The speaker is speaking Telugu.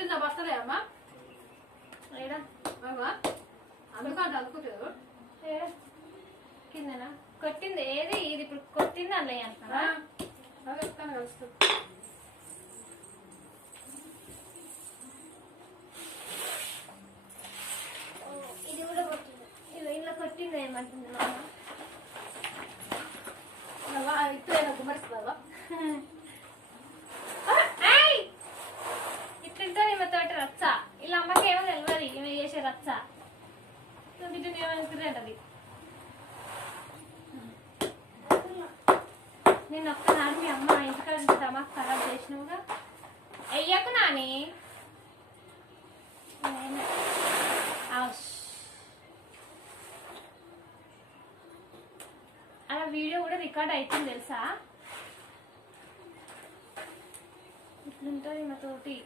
కొట్టిందా బస్తలే అమ్మా ఏడా అందుకంటే అనుకుంటారు ఏడా కిందనా కొట్టింది ఏది ఇది ఇప్పుడు కొట్టింది అన్నయ్య అంటున్నా అదే వస్తాను కలుస్తుంది ఇది కూడా కొట్టింది ఇలా కొట్టింది ఏమంటుంది మామ ఇట్లా గుమ్మరిస్తుందా ఇట్లుంటే ఈమె తోటి రచ్చ ఇలా అమ్మకి ఏమో తెలియదు ఈమె చేసే రచ్చ బిడ్డను ఏమనుకుంటుంటది నేను ఒక్కనాడు మీ అమ్మ ఇంటికాడ దమాక్ ఖరాబ్ చేసినవుగా అయ్యాకు నాని అలా వీడియో కూడా రికార్డ్ అవుతుంది తెలుసా ఇట్లుంటుంది మా తోటి